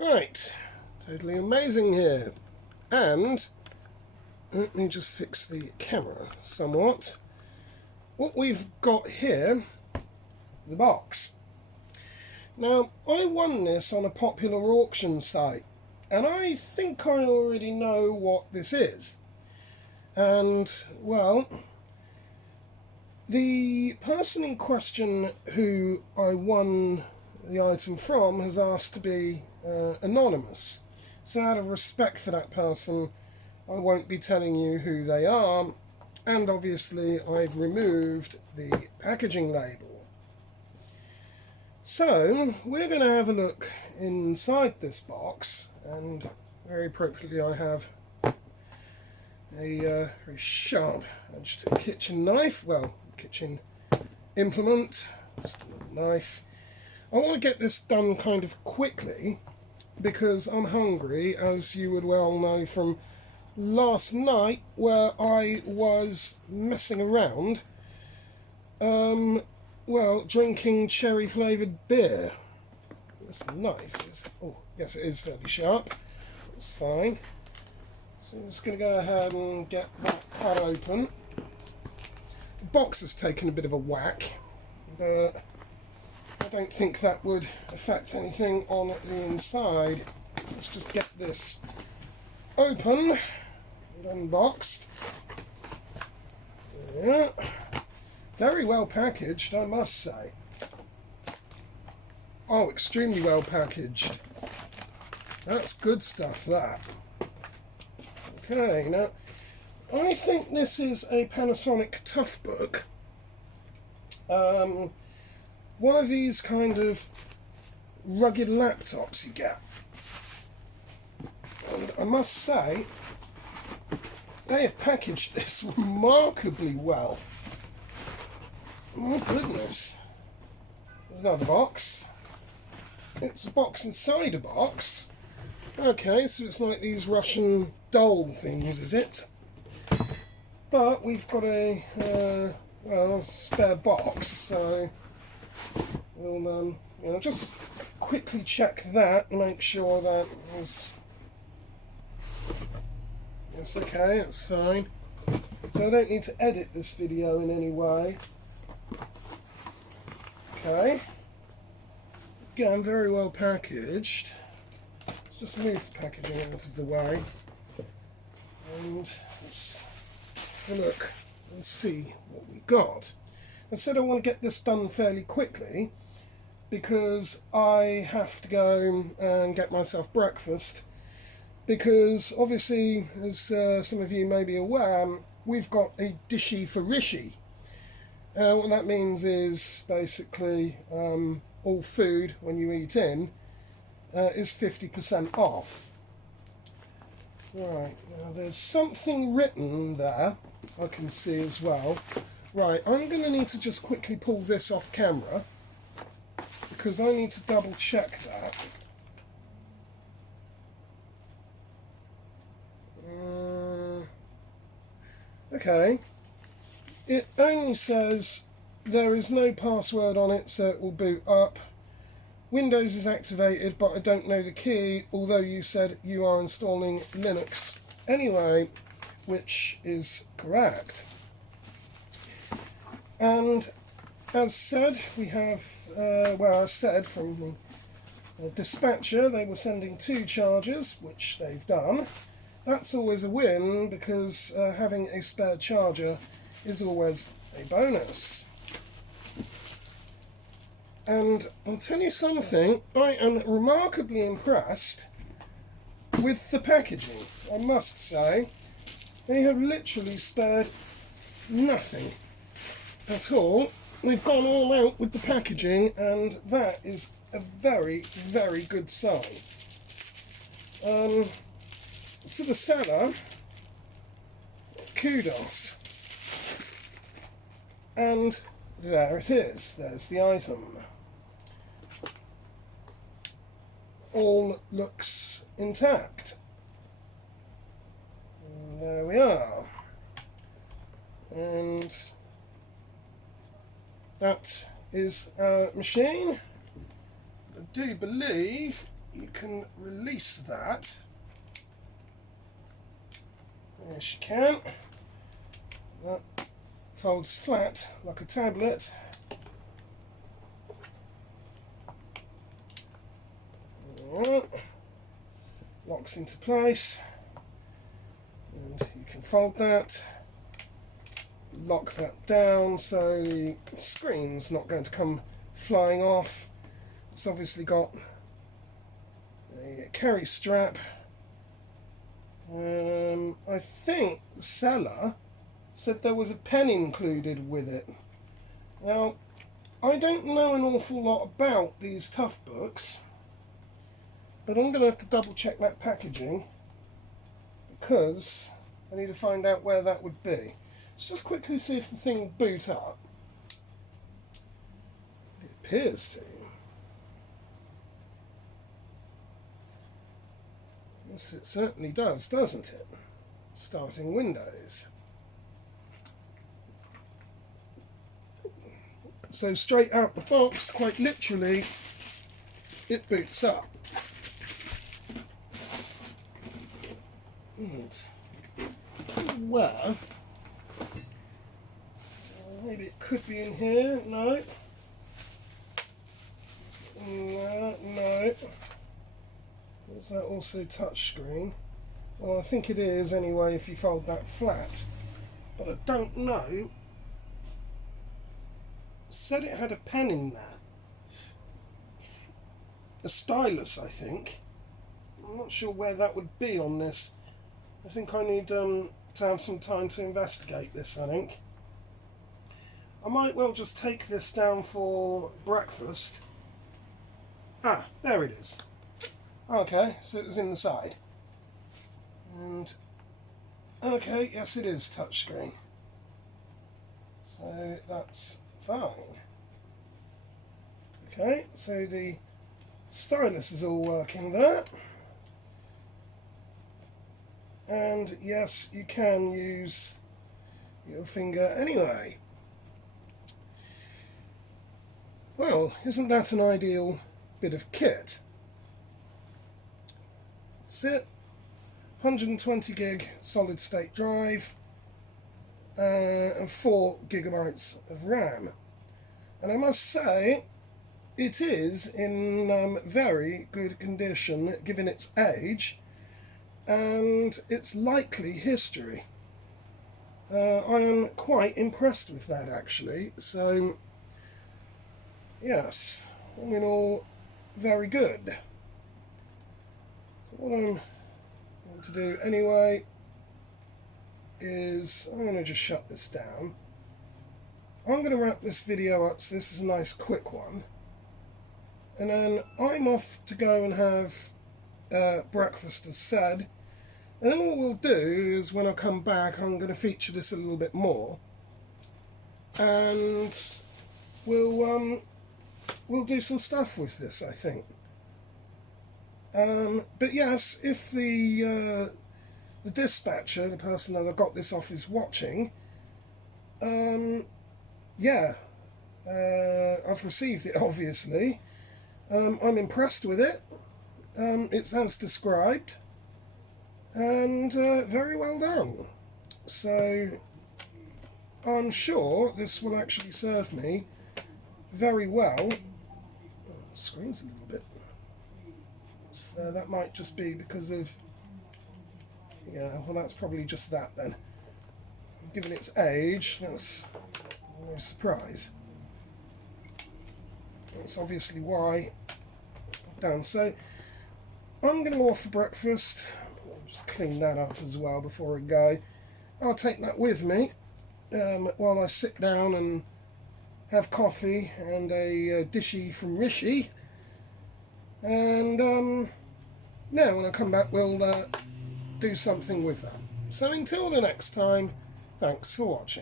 Right, totally amazing here. And let me just fix the camera somewhat. What we've got here, the box. Now, I won this on a popular auction site, and I think I already know what this is. And, well, the person in question who I won the item from has asked to be anonymous. So out of respect for that person, I won't be telling you who they are, and obviously I've removed the packaging label. So we're going to have a look inside this box, and very appropriately I have a very sharp edged kitchen knife, well, kitchen implement, just a knife. I want to get this done kind of quickly because I'm hungry, as you would well know from last night where I was messing around, well, drinking cherry flavoured beer. This knife is, oh yes, it is fairly sharp, that's fine. So I'm just going to go ahead and get that cut open. The box has taken a bit of a whack, but I don't think that would affect anything on the inside. So let's just get this open and unboxed. Yeah. Very well packaged, I must say. Oh, extremely well packaged. That's good stuff, that. Okay, now, I think this is a Panasonic Toughbook. One of these kind of rugged laptops you get. And I must say, they have packaged this remarkably well. My goodness. There's another box. It's a box inside a box. Okay, so it's like these Russian doll things, is it? But we've got a well, spare box, so we'll just quickly check that and make sure that is yes, okay, it's fine. So I don't need to edit this video in any way. Okay. Again, very well packaged. Let's just move the packaging out of the way. And let's have a look and see what we got. I said I want to get this done fairly quickly because I have to go and get myself breakfast, because obviously, as some of you may be aware, we've got a dishy for Rishi. What that means is basically all food when you eat in is 50% off. Right, now there's something written there I can see as well. Right, I'm going to need to just quickly pull this off camera because I need to double check that. Okay, it only says there is no password on it, so it will boot up. Windows is activated, but I don't know the key, although you said you are installing Linux anyway, which is correct. And as said, we have, well, as said from the dispatcher, they were sending 2 chargers, which they've done. That's always a win, because having a spare charger is always a bonus. And I'll tell you something, I am remarkably impressed with the packaging, I must say. They have literally spared nothing at all. We've gone all out with the packaging, and that is a very, very good sign. To the seller, kudos. And there it is, there's the item. All looks intact. And there we are. And that is our machine. I do believe you can release that. Yes, you can. That folds flat like a tablet. Locks into place, and you can fold that, lock that down so the screen's not going to come flying off. It's obviously got a carry strap. I think the seller said there was a pen included with it. Now, I don't know an awful lot about these Toughbooks, but I'm going to have to double check that packaging because I need to find out where that would be. Let's just quickly see if the thing will boot up. It appears to. Yes, it certainly does, doesn't it? Starting Windows. So straight out the box, quite literally, it boots up. And where? Maybe it could be in here. No. No. Is that also touchscreen? Well, I think it is anyway if you fold that flat. But I don't know. It said it had a pen in there. A stylus, I think. I'm not sure where that would be on this. I think I need to have some time to investigate this, I think. I might well just take this down for breakfast. Ah, there it is. Okay, so it was in the side. And, okay, yes it is touchscreen. So that's fine. Okay, so the stylus is all working there. And yes, you can use your finger anyway. Well, isn't that an ideal bit of kit? That's it. 120 gig solid state drive and 4 gigabytes of RAM. And I must say, it is in very good condition given its age and its likely history. I am quite impressed with that actually, so yes, all in all, very good. What I'm going to do anyway is I'm going to just shut this down. I'm going to wrap this video up so this is a nice quick one, and then I'm off to go and have breakfast as said, and then what we'll do is when I come back I'm going to feature this a little bit more, and we'll do some stuff with this, I think. But yes, if the dispatcher, the person that I got this off, is watching, yeah, I've received it obviously. I'm impressed with it. It's as described, and very well done. So I'm sure this will actually serve me very well. Oh, the screen's a little bit. So that might just be because of, yeah, well that's probably just that then. Given its age, that's no surprise. That's obviously why I've done. So I'm going to go off for breakfast. I'll just clean that up as well before I go. I'll take that with me while I sit down and have coffee and a dishy from Rishi. And yeah, when I come back we'll do something with that. So until the next time, thanks for watching.